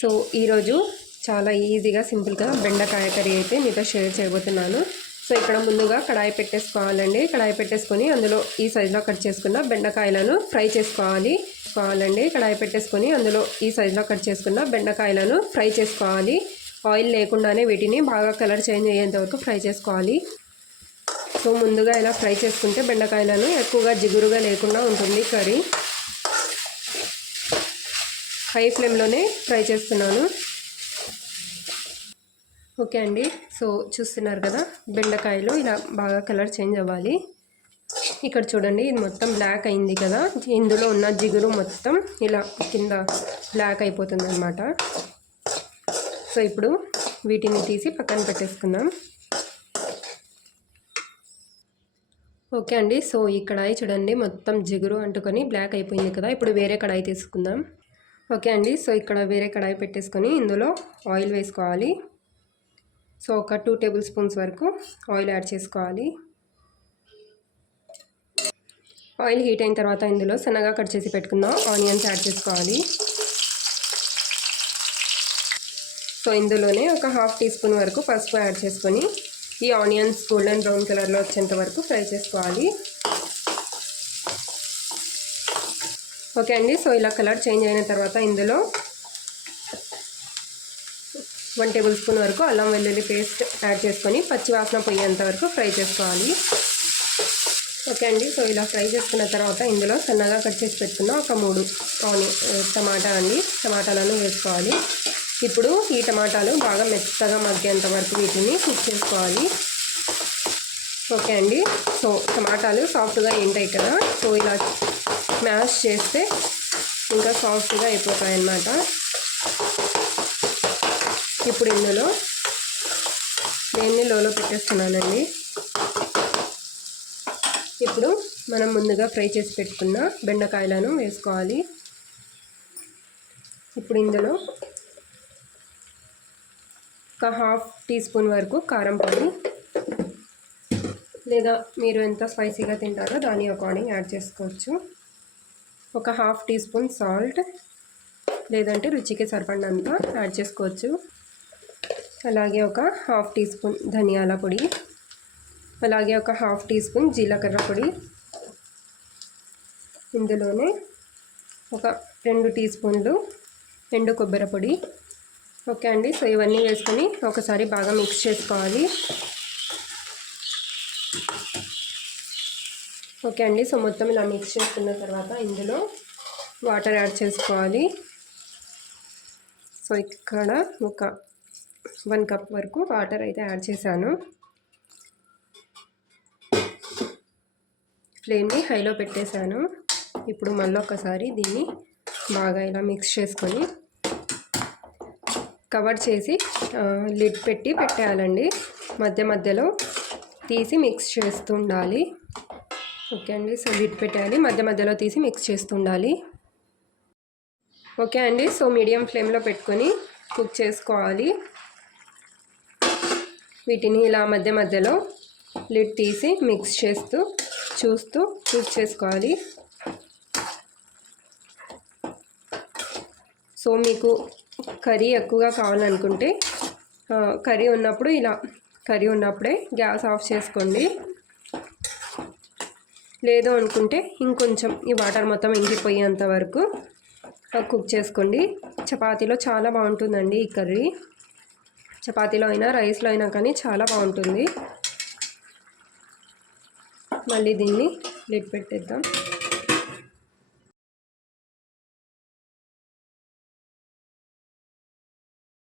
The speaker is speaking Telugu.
సో ఈరోజు చాలా ఈజీగా సింపుల్గా బెండకాయ కర్రీ అయితే మీతో షేర్ చేయబోతున్నాను. సో ఇక్కడ ముందుగా కడాయి పెట్టేసుకోవాలండి. కడాయి పెట్టేసుకొని అందులో ఈ సైజులో కట్ చేసుకున్న బెండకాయలను ఫ్రై చేసుకోవాలి. కడాయి పెట్టేసుకొని అందులో ఈ సైజులో కట్ చేసుకున్న బెండకాయలను ఫ్రై చేసుకోవాలి. ఆయిల్ లేకుండానే వీటిని బాగా కలర్ చేంజ్ అయ్యేంత వరకు ఫ్రై చేసుకోవాలి. సో ముందుగా ఇలా ఫ్రై చేసుకుంటే బెండకాయలను ఎక్కువగా జిగురుగా లేకుండా ఉంటుంది కర్రీ. హై ఫ్లేమ్లోనే ఫ్రై చేస్తున్నాను. ఓకే అండి, సో చూస్తున్నారు కదా, బెండకాయలు ఇలా బాగా కలర్ చేంజ్ అవ్వాలి. ఇక్కడ చూడండి, ఇది మొత్తం బ్లాక్ అయింది కదా, ఇందులో ఉన్న జిగురు మొత్తం ఇలా కింద బ్లాక్ అయిపోతుంది అన్నమాట. సో ఇప్పుడు వీటిని తీసి పక్కన పెట్టేసుకుందాం. ఓకే అండి, సో ఈ కడాయి చూడండి మొత్తం జిగురు అంటుకొని బ్లాక్ అయిపోయింది కదా. ఇప్పుడు వేరే కడాయి తీసుకుందాం. ఓకే అండి, సో ఇక్కడ వేరే కడాయి పెట్టేసుకొని ఇందులో ఆయిల్ వేసుకోవాలి. సో ఒక 2 టేబుల్ స్పూన్స్ వరకు ఆయిల్ యాడ్ చేసుకోవాలి. ఆయిల్ హీట్ అయిన తర్వాత ఇందులో సన్నగా కట్ చేసి పెట్టుకున్న ఆనియన్స్ యాడ్ చేసుకోవాలి. సో ఇందులోనే ఒక 1/2 టీ స్పూన్ వరకు పసుపు యాడ్ చేసుకొని ఈ ఆనియన్స్ గోల్డెన్ బ్రౌన్ కలర్లో వచ్చేంత వరకు ఫ్రై చేసుకోవాలి. ఓకే అండి, సో ఇలా కలర్ చేంజ్ అయిన తర్వాత ఇందులో 1 టేబుల్ స్పూన్ వరకు అల్లం వెల్లుల్లి పేస్ట్ యాడ్ చేసుకొని పచ్చి వాసన పోయేంత వరకు ఫ్రై చేసుకోవాలి. ఓకే అండి, సో ఇలా ఫ్రై చేసుకున్న తర్వాత ఇందులో సన్నగా కట్ చేసి పెట్టుకున్న ఒక 3 టమాటాలను వేసుకోవాలి. ఇప్పుడు ఈ టమాటాలు బాగా మెత్తగా మగ్గేంత వరకు వీటిని కుక్ చేసుకోవాలి. ఓకే అండి, సో టమాటాలు సాఫ్ట్గా ఏంటాయి కదా, సో ఇలా స్మాష్ చేస్తే ఇంకా సాఫ్ట్గా అయిపోతాయి అన్నమాట. ఇప్పుడు ఇందులో దీన్ని లోలో పెట్టేస్తున్నానండి. ఇప్పుడు మనం ముందుగా ఫ్రై చేసి పెట్టుకున్న బెండకాయలను వేసుకోవాలి. ఇప్పుడు ఇందులో ఒక 1/2 టీ స్పూన్ వరకు కారం పొడి, లేదా మీరు ఎంత స్పైసీగా తింటారో దాని అకార్డింగ్ యాడ్ చేసుకోవచ్చు. ఒక 1/2 టీ స్పూన్ సాల్ట్, లేదంటే రుచికి సరిపడినంత యాడ్ చేసుకోవచ్చు. అలాగే ఒక 1/2 టీ స్పూన్ ధనియాల పొడి, అలాగే ఒక 1/2 టీ స్పూన్ జీలకర్ర పొడి, ఇందులోనే ఒక 2 టీ స్పూన్లు ఎండు కొబ్బరి పొడి. ఓకే అండి, సో ఇవన్నీ వేసుకొని ఒకసారి బాగా మిక్స్ చేసుకోవాలి. ఓకే అండి, సో మొత్తం ఇలా మిక్స్ చేసుకున్న తర్వాత ఇందులో వాటర్ యాడ్ చేసుకోవాలి. సో ఇక్కడ ఒక 1 కప్ వరకు వాటర్ అయితే యాడ్ చేశాను. ఫ్లేమ్ని హైలో పెట్టేశాను. ఇప్పుడు మళ్ళీ ఒకసారి దీన్ని బాగా ఇలా మిక్స్ చేసుకొని కవర్ చేసి లిడ్ పెట్టి పెట్టేయాలండి. మధ్య మధ్యలో తీసి మిక్స్ చేస్తూ ఉండాలి. ఓకే అండి, సో లిడ్ పెట్టేయాలి, మధ్య మధ్యలో తీసి మిక్స్ చేస్తూ ఉండాలి. ఓకే అండి, సో మీడియం ఫ్లేమ్లో పెట్టుకొని కుక్ చేసుకోవాలి. వీటిని ఇలా మధ్య మధ్యలో లిడ్ తీసి మిక్స్ చేస్తూ చూస్తూ కుక్ చేసుకోవాలి. సో మీకు కర్రీ ఎక్కువగా కావాలనుకుంటే కర్రీ ఉన్నప్పుడే గ్యాస్ ఆఫ్ చేసుకోండి. లేదు అనుకుంటే ఇంకొంచెం ఈ వాటర్ మొత్తం ఇంకిపోయేంత వరకు కుక్ చేసుకోండి. చపాతీలో చాలా బాగుంటుందండి ఈ కర్రీ. చపాతీలో అయినా రైస్లో అయినా కానీ చాలా బాగుంటుంది. మళ్ళీ దీన్ని లిడ్ పెట్టేద్దాం.